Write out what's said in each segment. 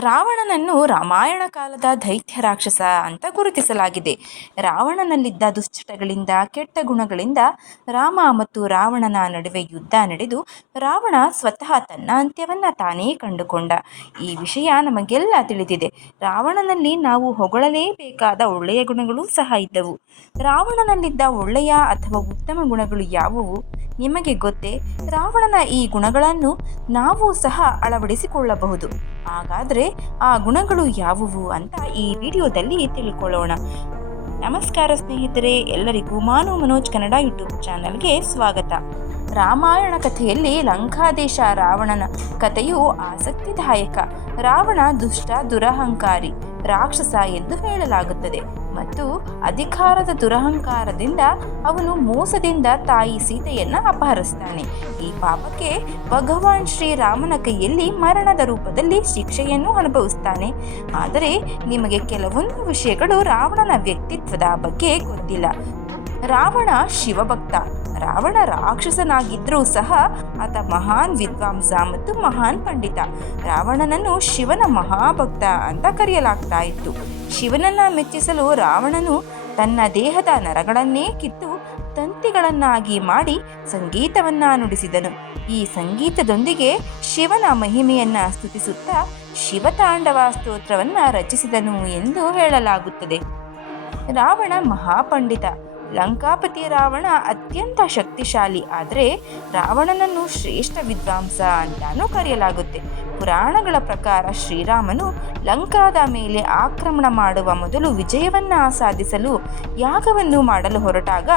ರಾವಣನನ್ನು ರಾಮಾಯಣ ಕಾಲದ ದೈತ್ಯ ರಾಕ್ಷಸ ಅಂತ ಗುರುತಿಸಲಾಗಿದೆ. ರಾವಣನಲ್ಲಿದ್ದ ದುಶ್ಚಟಗಳಿಂದ, ಕೆಟ್ಟ ಗುಣಗಳಿಂದ ರಾಮ ಮತ್ತು ರಾವಣನ ನಡುವೆ ಯುದ್ಧ ನಡೆದು ರಾವಣ ಸ್ವತಃ ತನ್ನ ಅಂತ್ಯವನ್ನು ತಾನೇ ಕಂಡುಕೊಂಡ. ಈ ವಿಷಯ ನಮಗೆಲ್ಲ ತಿಳಿದಿದೆ. ರಾವಣನಲ್ಲಿ ನಾವು ಹೊಗಳಲೇಬೇಕಾದ ಒಳ್ಳೆಯ ಗುಣಗಳು ಸಹ ಇದ್ದವು. ರಾವಣನಲ್ಲಿದ್ದ ಒಳ್ಳೆಯ ಅಥವಾ ಉತ್ತಮ ಗುಣಗಳು ಯಾವುವು? ನಿಮಗೆ ಗೊತ್ತೇ? ರಾವಣನ ಈ ಗುಣಗಳನ್ನು ನಾವು ಸಹ ಅಳವಡಿಸಿಕೊಳ್ಳಬಹುದು. ಹಾಗಾದರೆ ಆ ಗುಣಗಳು ಯಾವುವು ಅಂತ ಈ ವಿಡಿಯೋದಲ್ಲಿ ತಿಳ್ಕೊಳ್ಳೋಣ. ನಮಸ್ಕಾರ ಸ್ನೇಹಿತರೆ, ಎಲ್ಲರಿಗೂ ಮಾನು ಮನೋಜ್ ಕನ್ನಡ ಯೂಟ್ಯೂಬ್ ಚಾನಲ್ಗೆ ಸ್ವಾಗತ. ರಾಮಾಯಣ ಕಥೆಯಲ್ಲಿ ಲಂಕಾದೇಶ ರಾವಣನ ಕಥೆಯು ಆಸಕ್ತಿದಾಯಕ. ರಾವಣ ದುಷ್ಟ, ದುರಹಂಕಾರಿ, ರಾಕ್ಷಸ ಎಂದು ಹೇಳಲಾಗುತ್ತದೆ ಮತ್ತು ಅಧಿಕಾರದ ದುರಹಂಕಾರದಿಂದ ಅವನು ಮೋಸದಿಂದ ತಾಯಿ ಸೀತೆಯನ್ನು ಅಪಹರಿಸ್ತಾನೆ. ಈ ಪಾಪಕ್ಕೆ ಭಗವಾನ್ ಶ್ರೀರಾಮನ ಕೈಯಲ್ಲಿ ಮರಣದ ರೂಪದಲ್ಲಿ ಶಿಕ್ಷೆಯನ್ನು ಅನುಭವಿಸ್ತಾನೆ. ಆದರೆ ನಿಮಗೆ ಕೆಲವೊಂದು ವಿಷಯಗಳು ರಾವಣನ ವ್ಯಕ್ತಿತ್ವದ ಬಗ್ಗೆ ಗೊತ್ತಿಲ್ಲ. ರಾವಣ ಶಿವಭಕ್ತ ರಾವಣ ರಾಕ್ಷಸನಾಗಿದ್ದರೂ ಸಹ ಆತ ಮಹಾನ್ ವಿದ್ವಾಂಸ ಮತ್ತು ಮಹಾನ್ ಪಂಡಿತ. ರಾವಣನನ್ನು ಶಿವನ ಮಹಾಭಕ್ತ ಅಂತ ಕರೆಯಲಾಗ್ತಾ ಇತ್ತು. ಶಿವನನ್ನ ಮೆಚ್ಚಿಸಲು ರಾವಣನು ತನ್ನ ದೇಹದ ನರಗಳನ್ನೇ ಕಿತ್ತು ತಂತಿಗಳನ್ನಾಗಿ ಮಾಡಿ ಸಂಗೀತವನ್ನ ನುಡಿಸಿದನು. ಈ ಸಂಗೀತದೊಂದಿಗೆ ಶಿವನ ಮಹಿಮೆಯನ್ನ ಸ್ತುತಿಸುತ್ತಾ ಶಿವತಾಂಡವ ಸ್ತೋತ್ರವನ್ನ ರಚಿಸಿದನು ಎಂದು ಹೇಳಲಾಗುತ್ತದೆ. ರಾವಣ ಮಹಾಪಂಡಿತ. ಲಂಕಾಪತಿ ರಾವಣ ಅತ್ಯಂತ ಶಕ್ತಿಶಾಲಿ. ಆದರೆ ರಾವಣನನ್ನು ಶ್ರೇಷ್ಠ ವಿದ್ವಾಂಸ ಅಂತಾನೂ ಕರೆಯಲಾಗುತ್ತೆ. ಪುರಾಣಗಳ ಪ್ರಕಾರ ಶ್ರೀರಾಮನು ಲಂಕಾದ ಮೇಲೆ ಆಕ್ರಮಣ ಮಾಡುವ ಮೊದಲು ವಿಜಯವನ್ನು ಸಾಧಿಸಲು ಯಾಗವನ್ನು ಮಾಡಲು ಹೊರಟಾಗ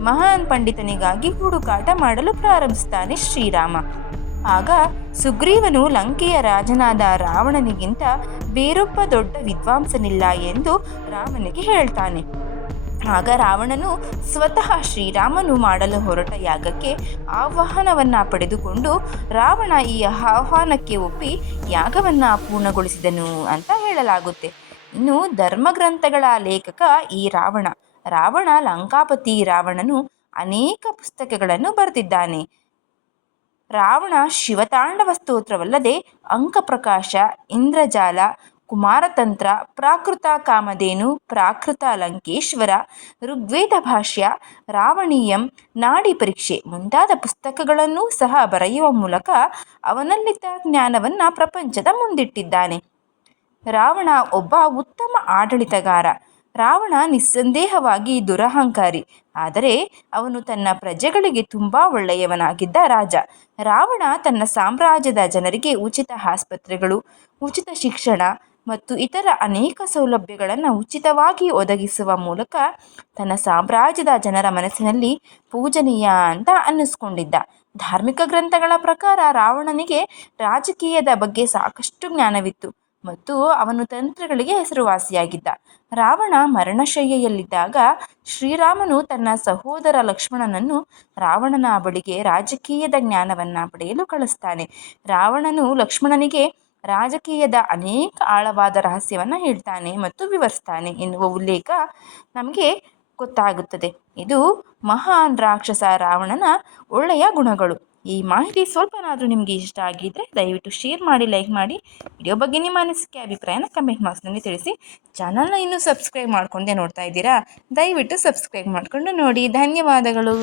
ಮಹಾನ್ ಪಂಡಿತನಿಗಾಗಿ ಹುಡುಕಾಟ ಮಾಡಲು ಪ್ರಾರಂಭಿಸ್ತಾನೆ ಶ್ರೀರಾಮ. ಆಗ ಸುಗ್ರೀವನು ಲಂಕೆಯ ರಾಜನಾದ ರಾವಣನಿಗಿಂತ ಬೇರೊಬ್ಬ ದೊಡ್ಡ ವಿದ್ವಾಂಸನಿಲ್ಲ ಎಂದು ರಾಮನಿಗೆ ಹೇಳ್ತಾನೆ. ಆಗ ರಾವಣನು ಸ್ವತಃ ಶ್ರೀರಾಮನು ಮಾಡಲು ಹೊರಟ ಯಾಗಕ್ಕೆ ಆಹ್ವಾನವನ್ನು ಪಡೆದುಕೊಂಡು ರಾವಣ ಈ ಆಹ್ವಾನಕ್ಕೆ ಒಪ್ಪಿ ಯಾಗವನ್ನು ಪೂರ್ಣಗೊಳಿಸಿದನು ಅಂತ ಹೇಳಲಾಗುತ್ತೆ. ಇನ್ನು ಧರ್ಮಗ್ರಂಥಗಳ ಲೇಖಕ ಈ ರಾವಣ. ರಾವಣ ಲಂಕಾಪತಿ ರಾವಣನು ಅನೇಕ ಪುಸ್ತಕಗಳನ್ನು ಬರೆದಿದ್ದಾನೆ. ರಾವಣ ಶಿವತಾಂಡವ ಸ್ತೋತ್ರವಲ್ಲದೆ ಅಂಕಪ್ರಕಾಶ, ಇಂದ್ರಜಾಲ ಕುಮಾರತಂತ್ರ, ಪ್ರಾಕೃತ ಕಾಮಧೇನು, ಪ್ರಾಕೃತ ಲಂಕೇಶ್ವರ, ಋಗ್ವೇದ ಭಾಷ್ಯ, ರಾವಣೀಯಂ, ನಾಡಿ ಪರೀಕ್ಷೆ ಮುಂತಾದ ಪುಸ್ತಕಗಳನ್ನೂ ಸಹ ಬರೆಯುವ ಮೂಲಕ ಅವನಲ್ಲಿದ್ದ ಜ್ಞಾನವನ್ನು ಪ್ರಪಂಚದ ಮುಂದಿಟ್ಟಿದ್ದಾನೆ. ರಾವಣ ಒಬ್ಬ ಉತ್ತಮ ಆಡಳಿತಗಾರ. ರಾವಣ ನಿಸ್ಸಂದೇಹವಾಗಿ ದುರಹಂಕಾರಿ. ಆದರೆ ಅವನು ತನ್ನ ಪ್ರಜೆಗಳಿಗೆ ತುಂಬ ಒಳ್ಳೆಯವನಾಗಿದ್ದ ರಾಜ. ರಾವಣ ತನ್ನ ಸಾಮ್ರಾಜ್ಯದ ಜನರಿಗೆ ಉಚಿತ ಆಸ್ಪತ್ರೆಗಳು, ಉಚಿತ ಶಿಕ್ಷಣ ಮತ್ತು ಇತರ ಅನೇಕ ಸೌಲಭ್ಯಗಳನ್ನು ಉಚಿತವಾಗಿ ಒದಗಿಸುವ ಮೂಲಕ ತನ್ನ ಸಾಮ್ರಾಜ್ಯದ ಜನರ ಮನಸ್ಸಿನಲ್ಲಿ ಪೂಜನೀಯ ಅಂತ ಅನ್ನಿಸ್ಕೊಂಡಿದ್ದ. ಧಾರ್ಮಿಕ ಗ್ರಂಥಗಳ ಪ್ರಕಾರ ರಾವಣನಿಗೆ ರಾಜಕೀಯದ ಬಗ್ಗೆ ಸಾಕಷ್ಟು ಜ್ಞಾನವಿತ್ತು ಮತ್ತು ಅವನು ತಂತ್ರಗಳಿಗೆ ಹೆಸರುವಾಸಿಯಾಗಿದ್ದ. ರಾವಣ ಮರಣಶಯ್ಯೆಯಲ್ಲಿದ್ದಾಗ ಶ್ರೀರಾಮನು ತನ್ನ ಸಹೋದರ ಲಕ್ಷ್ಮಣನನ್ನು ರಾವಣನ ಬಳಿಗೆ ರಾಜಕೀಯದ ಜ್ಞಾನವನ್ನು ಪಡೆಯಲು ಕಳಿಸ್ತಾನೆ. ರಾವಣನು ಲಕ್ಷ್ಮಣನಿಗೆ ರಾಜಕೀಯದ ಅನೇಕ ಆಳವಾದ ರಹಸ್ಯವನ್ನು ಹೇಳ್ತಾನೆ ಮತ್ತು ವಿವರಿಸ್ತಾನೆ ಎನ್ನುವ ಉಲ್ಲೇಖ ನಮಗೆ ಗೊತ್ತಾಗುತ್ತದೆ. ಇದು ಮಹಾನ್ ರಾಕ್ಷಸ ರಾವಣನ ಒಳ್ಳೆಯ ಗುಣಗಳು. ಈ ಮಾಹಿತಿ ಸ್ವಲ್ಪನಾದರೂ ನಿಮಗೆ ಇಷ್ಟ ಆಗಿದ್ದರೆ ದಯವಿಟ್ಟು ಶೇರ್ ಮಾಡಿ, ಲೈಕ್ ಮಾಡಿ, ವಿಡಿಯೋ ಬಗ್ಗೆ ನಿಮ್ಮ ಅನಿಸಿಕೆ, ಅಭಿಪ್ರಾಯನ ಕಮೆಂಟ್ ಬಾಕ್ಸ್ನಲ್ಲಿ ತಿಳಿಸಿ. ಚಾನಲ್ನ ಇನ್ನೂ ಸಬ್ಸ್ಕ್ರೈಬ್ ಮಾಡ್ಕೊಂಡೇ ನೋಡ್ತಾ ಇದ್ದೀರಾ? ದಯವಿಟ್ಟು ಸಬ್ಸ್ಕ್ರೈಬ್ ಮಾಡಿಕೊಂಡು ನೋಡಿ. ಧನ್ಯವಾದಗಳು.